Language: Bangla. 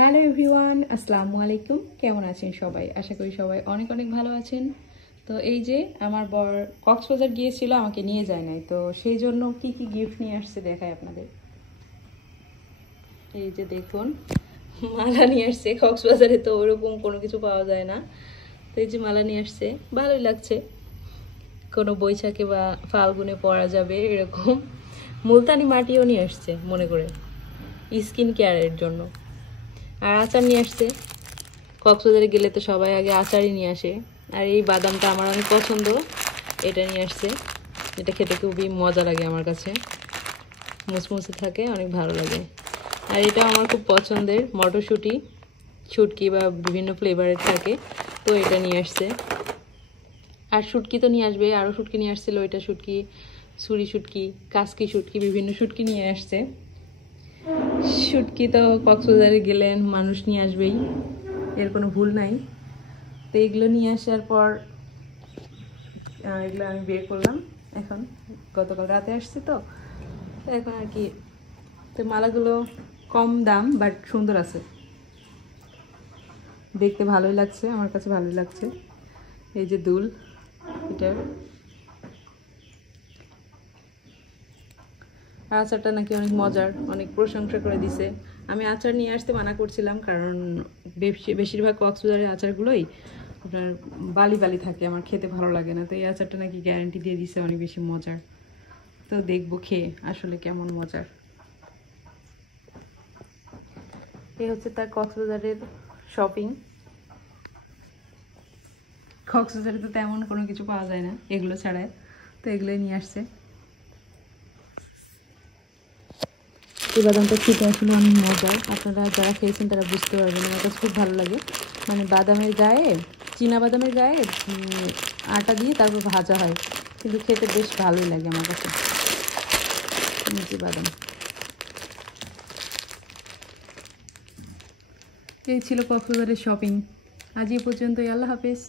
হ্যালো এভরিওয়ান, আসসালামু আলাইকুম। কেমন আছেন সবাই? আশা করি সবাই অনেক অনেক ভালো আছেন। তো এই যে আমার বর কক্সবাজার গিয়েছিল, আমাকে নিয়ে যায় নাই, তো সেই জন্য কি কি গিফট নিয়ে আসছে দেখাই আপনাদের। এই যে দেখুন, মালা নিয়ে আসছে। কক্সবাজারে তো ওরকম কোনো কিছু পাওয়া যায় না, তো এই যে মালা নিয়ে আসছে, ভালোই লাগছে। কোনো বৈশাখে বা ফাল্গুনে পরা যাবে এরকম। মুলতানি মাটিও নিয়ে আসছে মনে করে স্কিন কেয়ারের জন্য। আর আচার নিয়ে আসছে। কক্সবাজারে গেলে তো সবাই আগে আচারই নিয়ে আসে। আর এই বাদামটা আমার অনেক পছন্দ, এটা নিয়ে আসছে। এটা খেতে খুবই মজা লাগে আমার কাছে, মুচমুচে থাকে, অনেক ভালো লাগে। আর এটা আমার খুব পছন্দের মটরশুঁটি, শুটকি বা বিভিন্ন ফ্লেভারের থাকে, তো এটা নিয়ে আসছে। আর শুটকি তো নিয়ে আসবে, আরও শুটকি নিয়ে আসছিল। ওইটা শুটকি, ছুরি শুটকি, কাসকি শুটকি, বিভিন্ন শুটকি নিয়ে আসছে। শুটকি তো কক্সবাজারে গেলেন মানুষ নিয়ে আসবেই, এর কোনো ভুল নাই। তো এগুলো নিয়ে আসার পর এগুলো আমি বের করলাম। এখন গতকাল রাতে আসছে, তো এখন আর কি। তো মালাগুলো কম দাম বাট সুন্দর আছে, দেখতে ভালোই লাগছে, আমার কাছে ভালোই লাগছে। এই যে দুল, এটা আচারটা নাকি অনেক মজার, অনেক প্রশংসা করে দিছে। আমি আচার নিয়ে আসতে মানা করছিলাম, কারণ বেশিরভাগ কক্সবাজারের আচারগুলোই আপনার বালি বালি থাকে, আমার খেতে ভালো লাগে না। তো এই আচারটা নাকি গ্যারান্টি দিয়ে দিছে অনেক বেশি মজার। তো দেখবো খেয়ে আসলে কেমন মজার। এই হচ্ছে তার কক্সবাজারের শপিং। কক্সবাজারে তো তেমন কোনো কিছু পাওয়া যায় না এগুলো ছাড়াই, তো এগুলোই নিয়ে আসছে। এই বাদামটা খেতে আসলে অনেক মজা, আপনারা যারা খেয়েছেন তারা বুঝতে পারবেন। আমার কাছে খুব ভালো লাগে, মানে বাদামের গায়ে, চীনা বাদামের গায়ে আটা দিয়ে তারপর ভাজা হয়, কিন্তু খেতে বেশ ভালোই লাগে আমার কাছে। নিচে বাদাম। এই ছিল কক্সবাজারের শপিং। আজ এই পর্যন্তই, আল্লাহ হাফেজ।